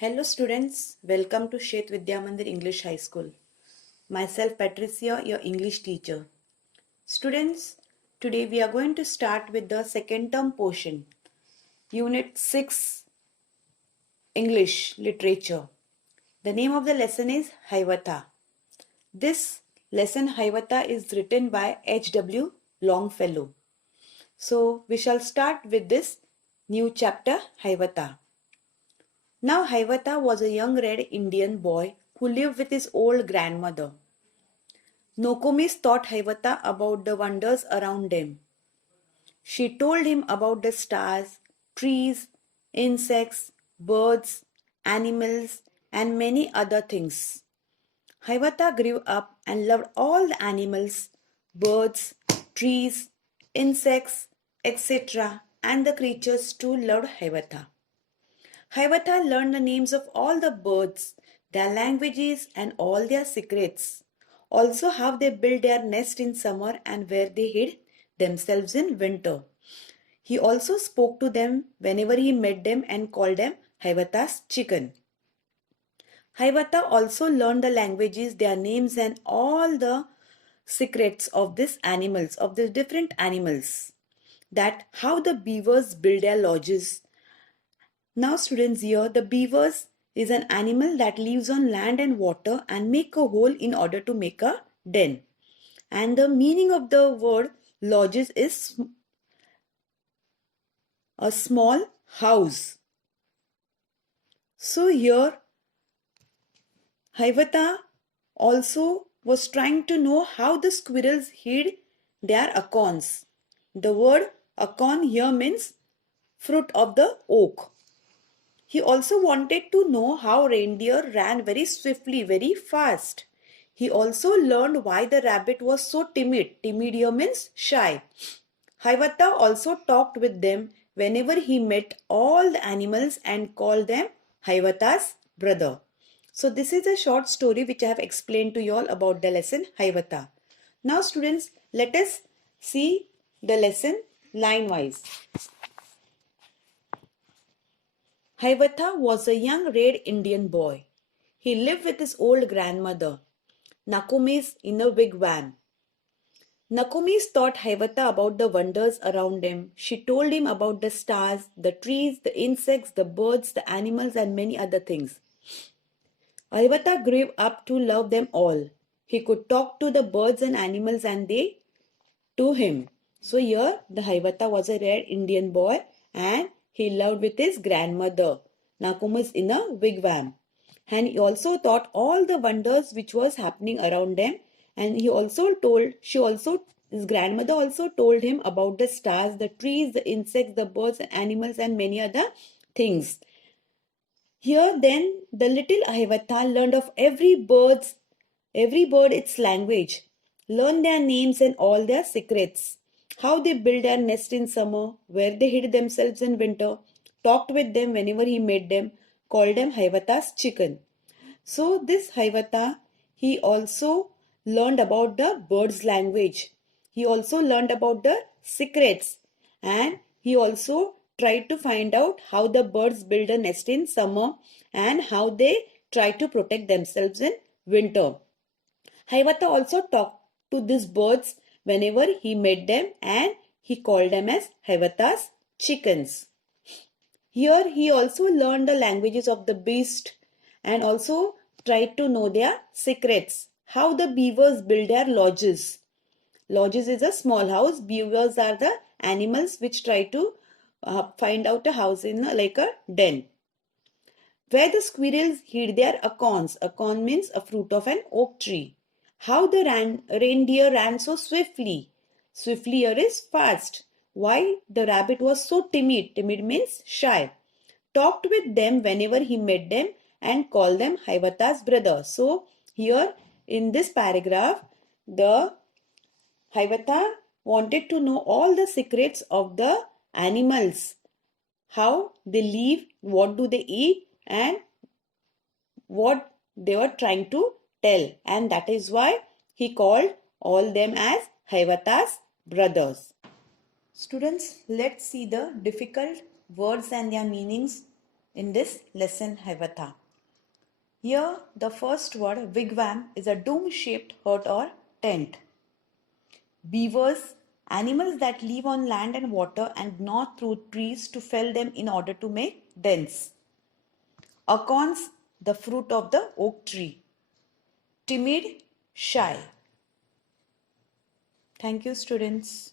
Hello students, welcome to Shet Vidya Mandir English High School. Myself Patricia, your English teacher. Students, today we are going to start with the second term portion, Unit 6, English Literature. The name of the lesson is Hiawatha. This lesson Hiawatha is written by H.W. Longfellow. So we shall start with this new chapter Hiawatha. Now Hiawatha was a young red Indian boy who lived with his old grandmother. Nokomis taught Hiawatha about the wonders around him. She told him about the stars, trees, insects, birds, animals, and many other things. Hiawatha grew up and loved all the animals, birds, trees, insects, etc. and the creatures too loved Hiawatha. Hiawatha learned the names of all the birds, their languages and all their secrets. Also how they build their nest in summer and where they hid themselves in winter. He also spoke to them whenever he met them and called them Hiawatha's chicken. Hiawatha also learned the languages, their names and all the secrets of these animals, of the different animals. That how the beavers build their lodges. Now students, here the beavers is an animal that lives on land and water and make a hole in order to make a den. And the meaning of the word lodges is a small house. So here Hiawatha also was trying to know how the squirrels hid their acorns. The word acorn here means fruit of the oak. He also wanted to know how reindeer ran very swiftly, very fast. He also learned why the rabbit was so timid. Timid here means shy. Hiawatha also talked with them whenever he met all the animals and called them Hiawatha's brother. So this is a short story which I have explained to you all about the lesson Hiawatha. Now students, let us see the lesson line wise. Hiawatha was a young red Indian boy. He lived with his old grandmother, Nokomis, in a wigwam. Nokomis taught Hiawatha about the wonders around him. She told him about the stars, the trees, the insects, the birds, the animals and many other things. Hiawatha grew up to love them all. He could talk to the birds and animals and they to him. So here the Hiawatha was a red Indian boy and he lived with his grandmother, Nokomis, in a wigwam. And he also taught all the wonders which was happening around them. And his grandmother also told him about the stars, the trees, the insects, the birds, the animals and many other things. Here then the little Hiawatha learned of every bird its language, learned their names and all their secrets, how they build their nest in summer, where they hid themselves in winter, talked with them whenever he met them, called them Hiawatha's chicken. So this Hiawatha, he also learned about the bird's language. He also learned about the secrets and he also tried to find out how the birds build a nest in summer and how they try to protect themselves in winter. Hiawatha also talked to these birds whenever he met them and he called them as Hiawatha's chickens. Here he also learned the languages of the beast and also tried to know their secrets. How the beavers build their lodges. Lodges is a small house. Beavers are the animals which try to find out a house in like a den. Where the squirrels hid their acorns. Acorn means a fruit of an oak tree. How the reindeer ran so swiftly. Swiftly here is fast. Why the rabbit was so timid. Timid means shy. Talked with them whenever he met them and called them Hiawatha's brother. So here in this paragraph, the Hiawatha wanted to know all the secrets of the animals. How they live, what do they eat and what they were trying to tell. And that is why he called all them as Hiawatha's brothers. Students, let's see the difficult words and their meanings in this lesson Hiawatha. Here, the first word wigwam is a dome-shaped hut or tent. Beavers, animals that live on land and water and gnaw through trees to fell them in order to make dens. Acorns, the fruit of the oak tree. Timid, shy. Thank you, students.